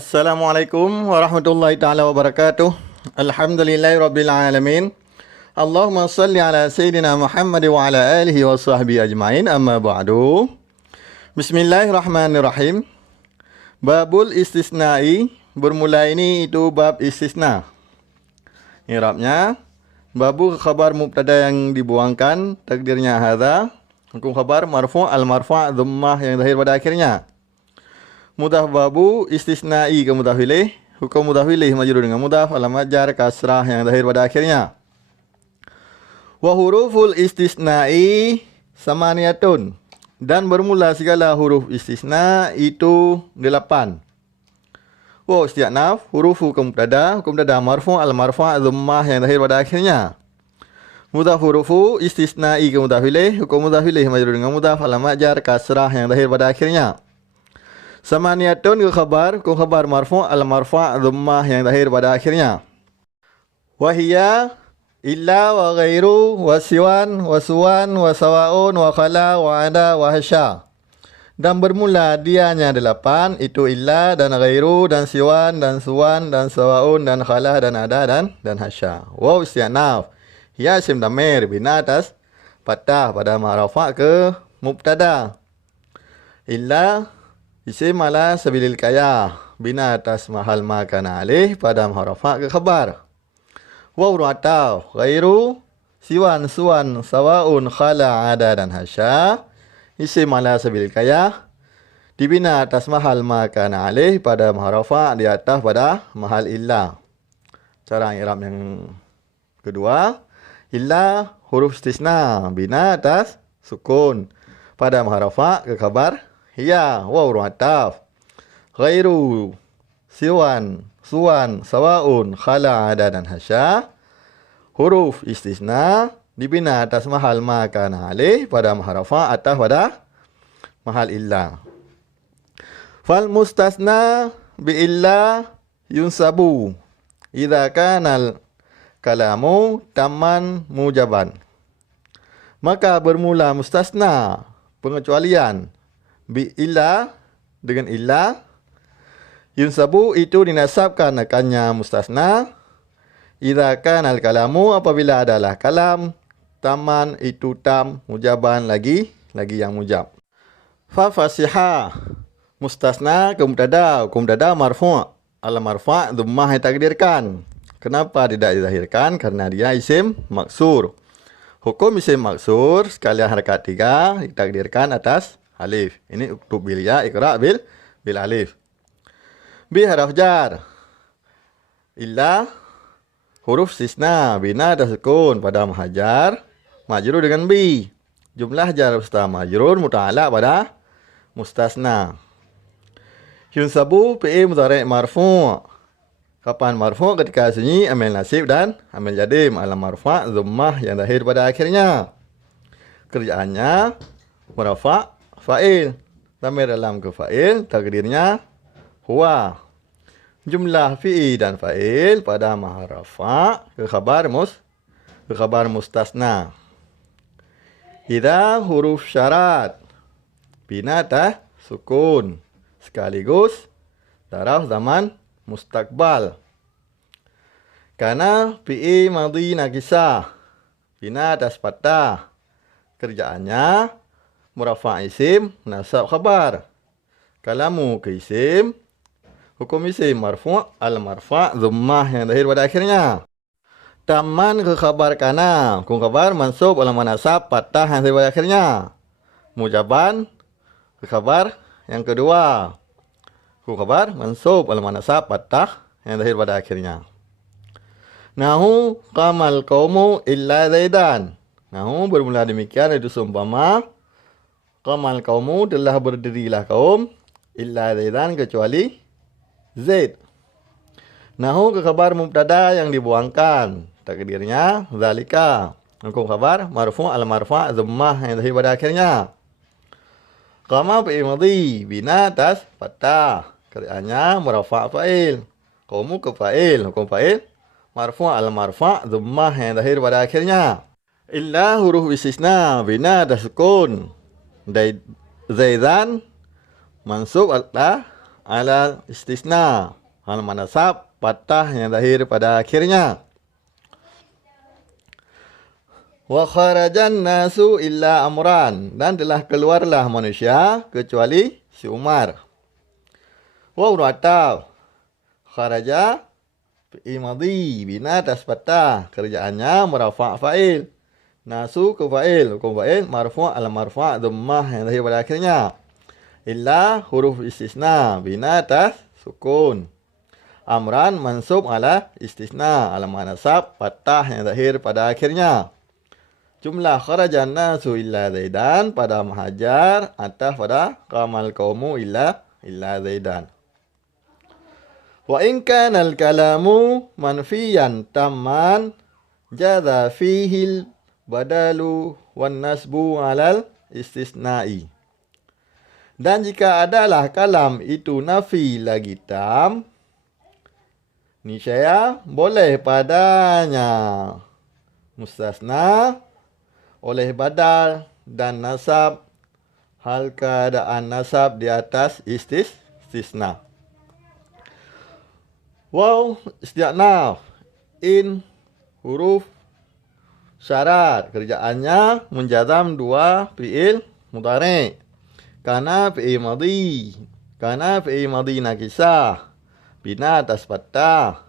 Assalamualaikum warahmatullahi taala wabarakatuh. Alhamdulillahirabbil alamin. Allahumma shalli ala sayyidina Muhammad wa ala alihi wa sahbihi ajmain. Amma ba'du. Bismillahirrahmanirrahim. Babul istisna'i. Bermula ini itu bab istisna. I'rabnya babu khabar mubtada yang dibuangkan, takdirnya hadza. Hukum khabar marfu' al-marfu' dhammah yang zahir pada akhirnya. Mudhaf babu istisna'i ke mudhaf ilaih, hukum mudhaf ilaih majrur dengan mudhaf, alamat jar kasrah yang zahir pada akhirnya. Wa huruful istisna'i samaniyatun, dan bermula segala huruf istisna itu 8. Wa isti'naf hurufu hukum mubtada marfu' al-marfu' dhammah yang zahir pada akhirnya. Mudhaf hurufu istisna'i ke mudhaf ilaih, hukum mudhaf ilaih majrur dengan mudhaf, alamat jar kasrah yang zahir pada akhirnya. Samaniyatun ke khabar marfu' al-marfu' dhammah yang zahir pada akhirnya. Wahia illa wa ghairu wa siwan wa suwan wa sawa'un wa khala wa ada wa hasya. Dan bermula dianya 8, itu illa dan ghairu dan siwan dan suwan dan sawa'un dan khala dan ada dan hasya. Waw isti'naf. Ya isim damir bina atas fathah pada ma'rafa ke mubtada. Illa isim ala sabilil kaya bina atas mahal makana alih pada harafa ke khabar. Waw atau ghairu siwan suwan sawaun khala ada dan hasya isim ala sabilil kaya dibina atas mahal makana alih pada harafa di atas pada mahal illa. Cara i'rab yang kedua, illa huruf istisna bina atas sukun pada harafa ke khabar ya. Waw ataf ghairu siwan suwan sawaun khala ada dan hasya huruf istisna dibina atas mahal makana alih pada harafa atas pada mahal illa. Fal mustasna bi illa yunsabu idza kanal kalamu tamman mujaban. Maka bermula mustasna pengecualian bi illa dengan illa, yunsabu itu dinasabkan akannya mustasna idza kanal kalamu apabila adalah kalam, taman itu tam, mujaban lagi yang mujab. Fa fasiha mustasna ke mubtada marfu' al marfu' dhammah yang takdirkan. Kenapa tidak dizahirkan? Karena dia isim maksur. Hukum isim maksur sekalian harakat 3 ditakdirkan atas alif. Ini uktub bil ya, iqra bil alif. Bi haraf jar. Illa huruf istisna bina ada sukun pada muhajar majrur dengan bi. Jumlah jar mustasna majrur muta'alaq pada mustasna. Yunsabu fi'il mudhari' marfu'. Kapan marfu'? Ketika sunyi amil nasib dan amil jadim ala marfa' dhammah yang zahir pada akhirnya. Kerjaannya murafa' fa'il, dhamir dalam ke fa'il, takdirnya huwa. Jumlah fi'il dan fa'il pada maharafa ke khabar mustasna. Idza huruf syarat bina tah sukun sekaligus daraf zaman mustaqbal. Karena fi'il madhi nakisah bina atas fathah. Kerjaannya murafa' isim nasab khabar. Kalamu ke isim, hukum isim marfu' al marfu' dhammah yang zahir pada akhirnya. Taman ke khabar kana, hukum khabar mansub al manasab fathah yang zahir pada akhirnya. Mujaban ke khabar yang kedua, hukum khabar mansub al manasab fathah yang zahir pada akhirnya. Nahu qamal qaumu illa zaidan. Nahu bermula demikian itu seumpama qamal qaumu telah berdirilah kaum illa zaidan kecuali zaid. Nahu ke khabar mubtada yang dibuangkan, takdirnya zalika. Hukum khabar marfu' al marfu' dhammah yang zahir pada akhirnya. Qama fi'il madhi bina atas fathah. Kerjaannya murafa' fa'il. Qaumu ke fa'il, hukum fa'il marfu' al marfu' dhammah yang zahir pada akhirnya. Illa huruf istisna bina atas sukun. Zaidan mansub ala ala istisna. Hal manasab patah yang lahir pada akhirnya. Wa kharajan nasu illa Amran, dan telah keluarlah manusia kecuali si Umar. Wa urwataf kharaja fi'il madhi bina atas patah, kerjaannya merafa' fa'il. Nasu ke fa'il, hukum fa'il marfu' al marfu' dhammah yang lahir pada akhirnya. Illa huruf istisna bina atas sukun. Amran mansub ala istisna, ala manasab patah yang lahir pada akhirnya. Jumlah kharajan nasu illa Zaidan pada Muhajar ataf pada qamal qaumu illa Zaidan. Wa in kana al-kalamu manfiyan tamman jadha fihi badalu wan nasbu alal istisna'i. Dan jika adalah kalam itu nafi lagi tam, niscaya boleh padanya mustasna oleh badal dan nasab, hal keadaan nasab di atas istisna. Waw isti'naf in huruf syarat, kerjaannya menjazam dua fi'il mudhari'. Kana fi'il madhi nakisah bina atas fathah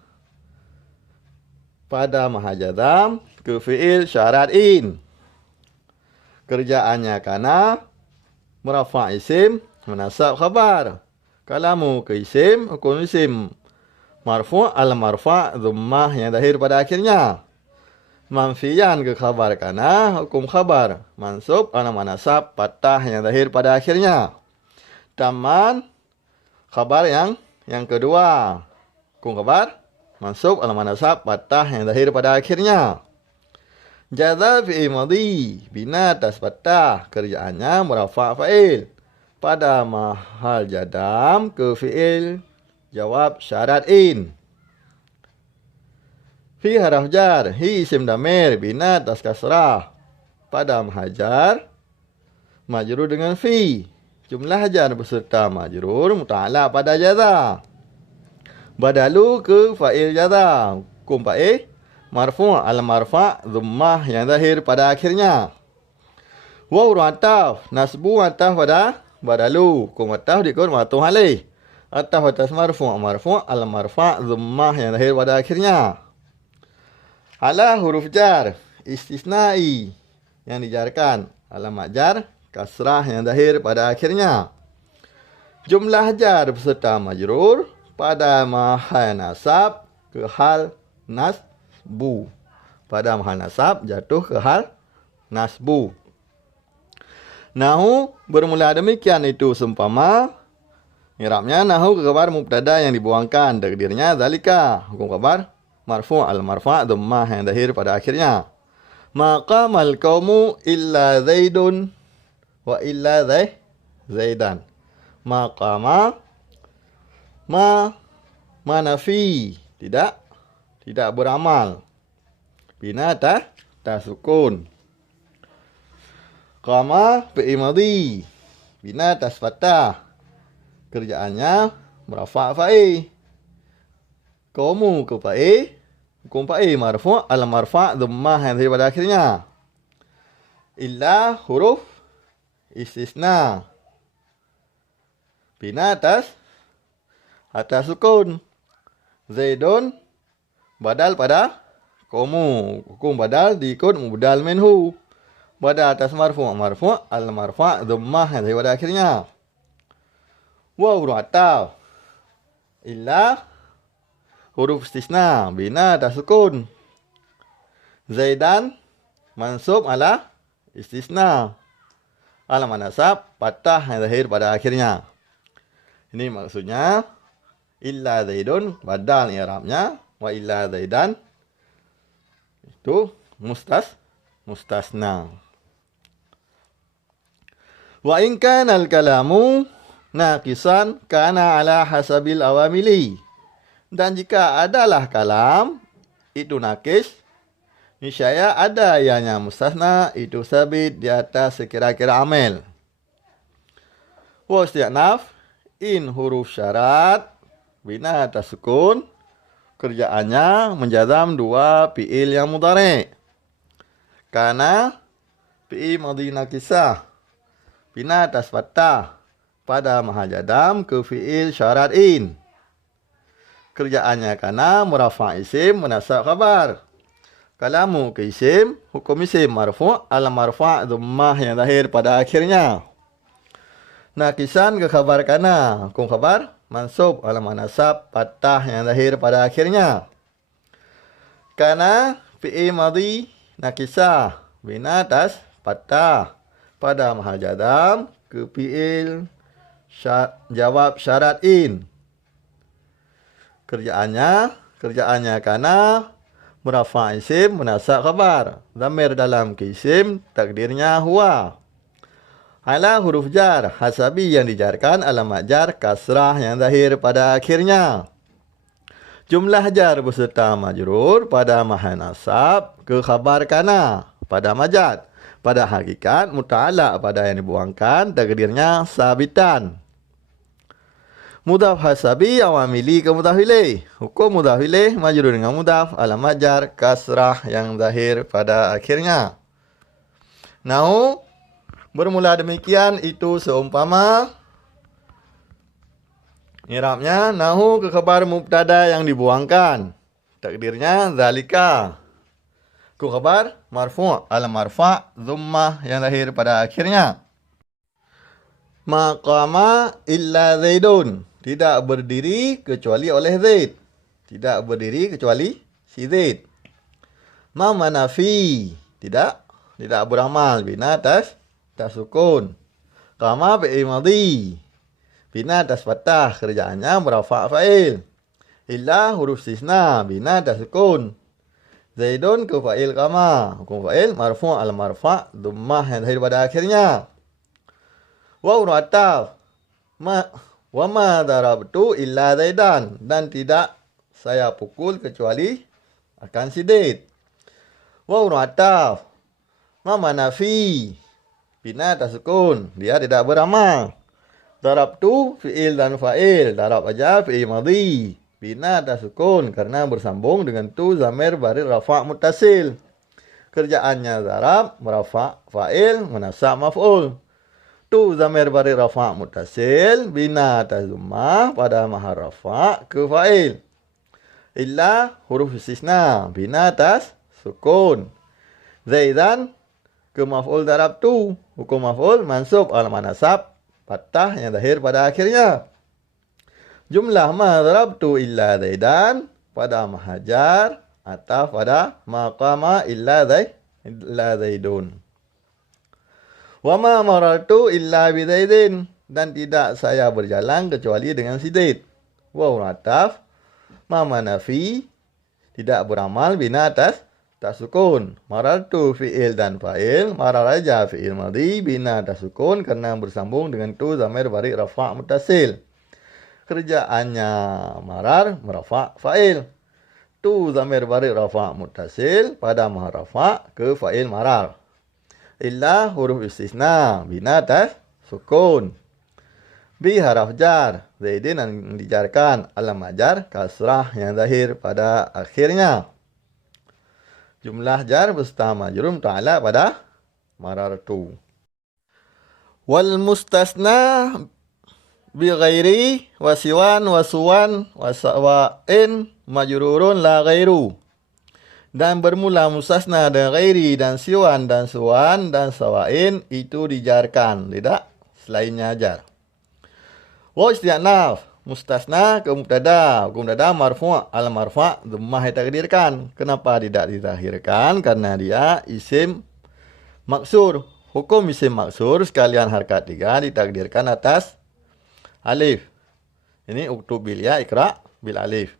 pada mahajazam ke fi'il syarat in. Kerjaannya kana merafa' isim menasab khabar. Kalamu ke isim, hukum isim marfu' al marfa' dhammah yang lahir pada akhirnya. Manfiyan ke khabar kana, hukum khabar mansub ala manasab patah yang lahir pada akhirnya. Taman khabar yang kedua, hukum khabar mansub ala manasab patah yang lahir pada akhirnya. Jadha fi'il madhi bina atas patah, kerjaannya merafa' fa'il pada mahal jadam ke fi'il jawab syarat in. Fi haraf jar, hi isim damir bina atas kasrah pada mahajar majrur dengan fi. Jumlah jar beserta majrur muta'alaq pada jadha. Badalu ke fa'il jadha, hukum fa'il marfu' al marfa' dhammah yang lahir pada akhirnya. Wa urwataf nasbu ataf pada badalu, hukum ataf dikut ma'tuf alaih. Ataf atas marfu' al marfa' dhammah yang lahir pada akhirnya. Ala huruf jar istisna'i yang dijarkan, alamat jar kasrah yang lahir pada akhirnya. Jumlah jar beserta majrur pada mahal nasab ke hal nasbu. Pada mahal nasab jatuh ke hal nasbu. Nahu bermula demikian itu seumpama. I'rabnya nahu ke khabar mubtada yang dibuangkan, takdirnya zalika, hukum khabar marfu' al marfa' dhammah yang lahir pada akhirnya. Maqamal qaumu illa Zaidun wa illa Zaidan. Maqama manafi tidak beramal bina tasukun. Qama fi'il madhi bina atas fathah, kerjaannya merafa' fa'il. Qaumu ke fa'il, hukum fa'il marfu' al marfa' dhammah yang lahir pada akhirnya. Illa huruf istisna bina atas sukun. Zaidun badal pada qaumu, hukum badal diikut mubdal minhu. Badal atas marfu' al marfa' dhammah yang lahir pada akhirnya. Wa urwataf illa huruf istisna bina atas sukun. Zaidan mansub ala istisna, ala manasab patah yang lahir pada akhirnya. Ini maksudnya illa Zaidun badal i'rabnya, wa illa Zaidan itu mustasna. Wa in kana al-kalamu naqisan kana ala hasabil awamili. Dan jika adalah kalam itu nakis, niscaya ada ianya mustasna itu sabit di atas sekira-kira amil. Wa isti'naf In huruf syarat bina atas sukun. Kerjaannya menjazam dua fi'il yang mudhari'. Kana fi'il madhi nakisah bina atas fathah pada mahal jazam ke fi'il syarat in. Kerjaannya kana murafa' isim munasab khabar. Kalamu ke isim, hukum isim marfu' al marfa' dhammah yang zahir pada akhirnya. Nakisan ke khabar kana, hukum khabar mansub al manasab fathah yang zahir pada akhirnya. Kana fi'il madhi nakisah bina atas fathah pada mahal jazam ke fi'il jawab syarat in. Kerjaannya kana murafa' isim munasab khabar. Dhamir dalam ke isim takdirnya huwa. Ala huruf jar hasabi yang dijarkan alamat jar kasrah yang zahir pada akhirnya. Jumlah jar beserta majrur pada mahal nasab ke khabar kana pada majad. Pada hakikat muta'alaq pada yang dibuangkan takdirnya sabitan. Mudhaf hasabi awamili ke mudhaf ilaih. Hukum mudhaf ilaih majrur dengan mudhaf alamat jar kasrah yang zahir pada akhirnya. Nahu bermula demikian itu seumpama i'rabnya nahu ke khabar mubtada yang dibuangkan. Takdirnya zalika. Ku khabar marfu' al marfa' dhammah yang zahir pada akhirnya. Maqama illa Zaidun. Tidak berdiri kecuali oleh Zaid. Tidak berdiri kecuali si Zaid. Ma manafi. Tidak beramal bina atas sukun. Qama fi'il madhi bina atas fathah. Kerjaannya merafa' fa'il. Illa huruf istisna bina atas sukun. Zaidun ke fa'il qama. Hukum fa'il marfu' al marfa' dhammah yang zahir pada akhirnya. Wa ataf wa ma darabtu illa Zaidan. Dan tidak saya pukul kecuali akan si Zaid. Wa ataf ma manafi bina atas sukun. Dia tidak beramal. Darabtu fi'il dan fa'il. Darab aja fi'il madhi bina atas sukun karena bersambung dengan tu zamir barir rafa' muttasil. Kerjaannya darab merafa' fa'il munasab maf'ul. Tu zamir barir rafa' muttasil bina atas dhammah pada mahal rafa' ke fa'il. Illa huruf istisna bina atas sukun. Zaidan ke maf'ul darabtu. Hukum maf'ul mansub al manasab fathah yang zahir pada akhirnya. Jumlah ma darabtu illa Zaidan pada mahajar atau pada maqama illa Zaidun. Wa ma marartu illa bi Zaidin. Dan tidak saya berjalan kecuali dengan si Zaid. Wa ataf ma manafi tidak beramal bina atas sukun. Marartu fi'il dan fa'il. Mararaja fi'il madhi bina atas sukun karena bersambung dengan tu zamir barik rafa' muttasil. Kerjaannya marar merafa' fa'il. Tu zamir barik rafa' muttasil pada mahal rafa' ke fa'il marar. Illa huruf istisna bina atas sukun. Bi haraf jar Zaidin yang dijarkan alamat jar kasrah yang zahir pada akhirnya. Jumlah jar beserta majrur ta'ala pada marartu. Wal mustasna bi ghairi wa siwan wa suwan wa sawa'in majrurun la ghairu. Dan bermula mustasna dengan ghairi dan siwan dan suwan dan sawa'in itu dijarkan. Tidak selainnya jar. Wa isti'naf mustasna ke mubtada. Mubtada marfu' al marfa' dhammah ditakdirkan. Kenapa tidak ditahirkan? Karena dia isim maksur. Hukum isim maksur sekalian harkat 3 ditakdirkan atas alif. Ini uktub bil ya ikra bil alif.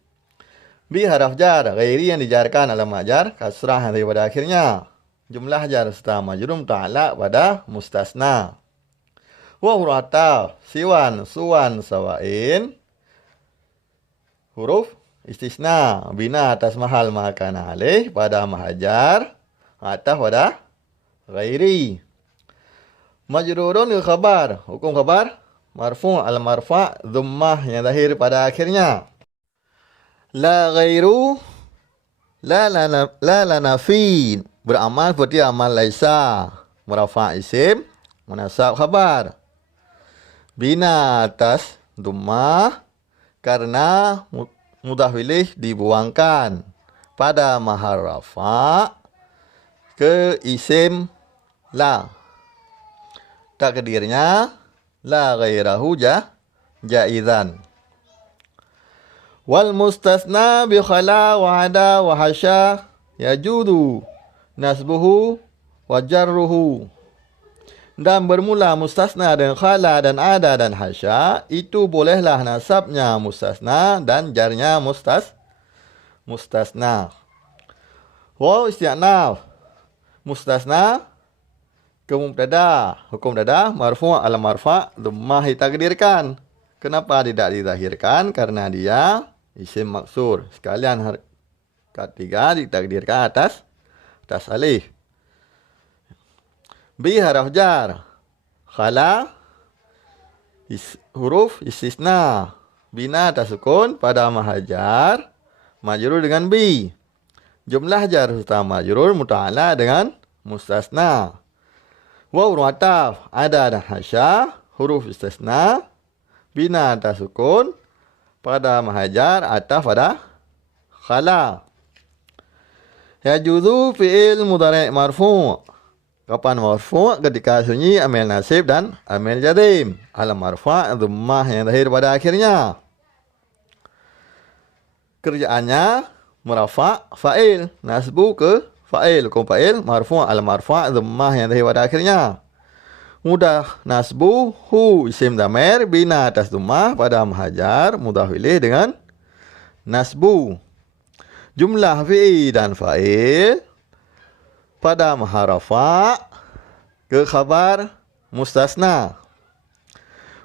Bi haraf jar ghairi yang dijarkan alamat jar kasrah daripada akhirnya. Jumlah jar serta majrur ta'ala pada mustasna. Wa huruf siwan suwan sawa'in huruf istisna bina atas mahal makan alih pada mahajar ataf pada ghairi. Majrurun ke khabar. Hukum khabar marfu' al-marfa' dhammah yang zahir pada akhirnya. La ghairu la nafi beramal seperti amal laisa. Murafa' isim, munasab khabar. Bina atas dhammah karena mudhaf ilaih dibuangkan pada mahal rafa' ke isim la. Takdirnya la ghairahu jaizan. Wal mustasna bi khala wa ada wa hasya yajudu nasbuhu wa jarruhu. Dan bermula mustasna dengan khala dan ada dan hasya, itu bolehlah nasabnya mustasna dan jarnya mustasna. Waw isti'naf. Mustasna ke mubtada, hukum mubtada marfu' al marfa' dhammah ditakdirkan. Kenapa tidak dizahirkan? Karena dia isim maksur. Sekalian harakat 3 ditakdirkan atas alif. Bi haraf jar. Khala huruf istisna. Bina atas sukun pada mahajar majrur dengan bi. Jumlah jar serta majrur muta'ala dengan mustasna. Waw ataf ada dan hasya huruf istisna. Bina atas sukun pada mahajar ataf pada khala. Yajuzu fi'il mudhari' marfu'. Kapan marfu'? Ketika sunyi amil nasib dan amil jazim. Al marfa' dhammah yang zahir pada akhirnya. Kerjaannya murafa' fa'il, nasbu ke fa'il, hukum fa'il marfu' al marfa' dhammah yang zahir pada akhirnya. Mudah nasbu hu isim dhamir bina atas dhammah pada mahajar mudhaf ilaih dengan nasbu. Jumlah fi'il dan fa'il pada maharafa ke khabar mustasna.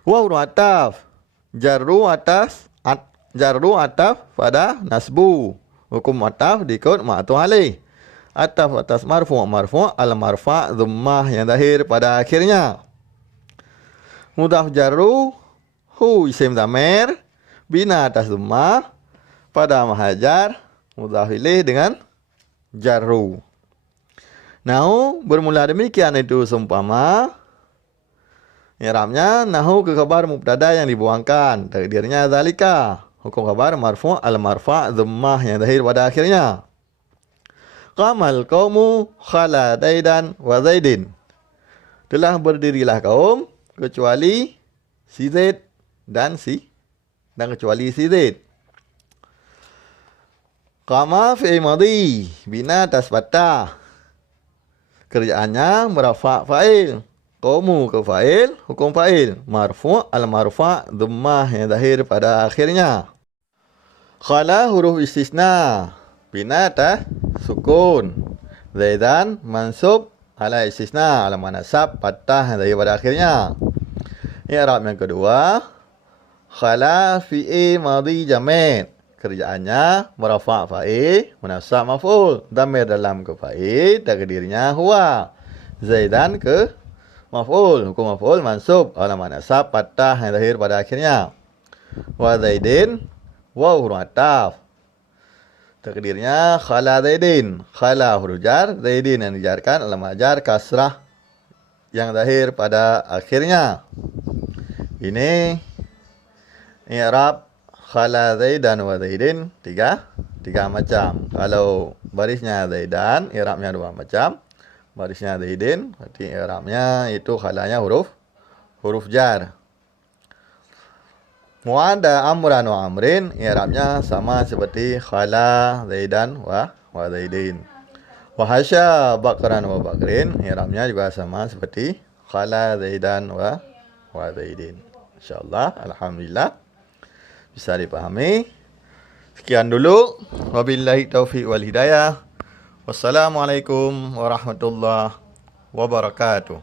Waw ataf jarru ataf pada nasbu. Hukum ataf diikut ma'tuf alaih. Ataf atas marfu' al marfa' dhammah yang zahir pada akhirnya. Mudhaf jarru hu isim dhamir bina atas dhammah pada mahajar mudhaf ilaih dengan jarru. Nahu bermula demikian itu seumpama i'rabnya nahu ke khabar mubtada yang dibuangkan, takdirnya zalika. Hukum khabar marfu' al marfa' dhammah yang zahir pada akhirnya. Qamal qaumu khala Zaidan wa Zaidin. Telah berdirilah kaum kecuali si Zaid dan kecuali si Zaid. Qama fi'il madhi bina atas fathah. Kerjaannya merafa' fa'il. Qaumu ke fa'il, hukum fa'il marfu' al marfa' dhammah yang zahir pada akhirnya. Khala huruf istisna bina atas sukun. Zaidan mansub ala istisna ala manasab fathah yang zahir pada akhirnya. I'rab yang kedua khala fi'il madhi jamid. Kerjaannya merafa' fa'il, munasab maf'ul, dhamir dalam ke fa'il, takdirnya huwa. Zaidan ke maf'ul, hukum maf'ul mansub ala manasab fathah yang zahir pada akhirnya. Wa Zaidin waw huruf ataf. Takdirnya khala Zaidin. Khala huruf jar, Zaidin yang dijarkan ala majar kasrah yang zahir pada akhirnya. Ini i'rab khala Zaidan wa Zaidin tiga macam. Kalau barisnya Zaidan, i'rabnya dua macam. Barisnya Zaidin, berarti i'rabnya itu khalanya huruf jar. Mu'ada amran wa amrin, i'rabnya sama seperti khala Zaidan wa Zaidin. Wa hasya bakran wa bakrin, i'rabnya juga sama seperti khala Zaidan wa Zaidin. Insyaallah, alhamdulillah bisa dipahami. Sekian dulu. Wabillahi taufiq wal hidayah. Wassalamualaikum warahmatullahi wabarakatuh.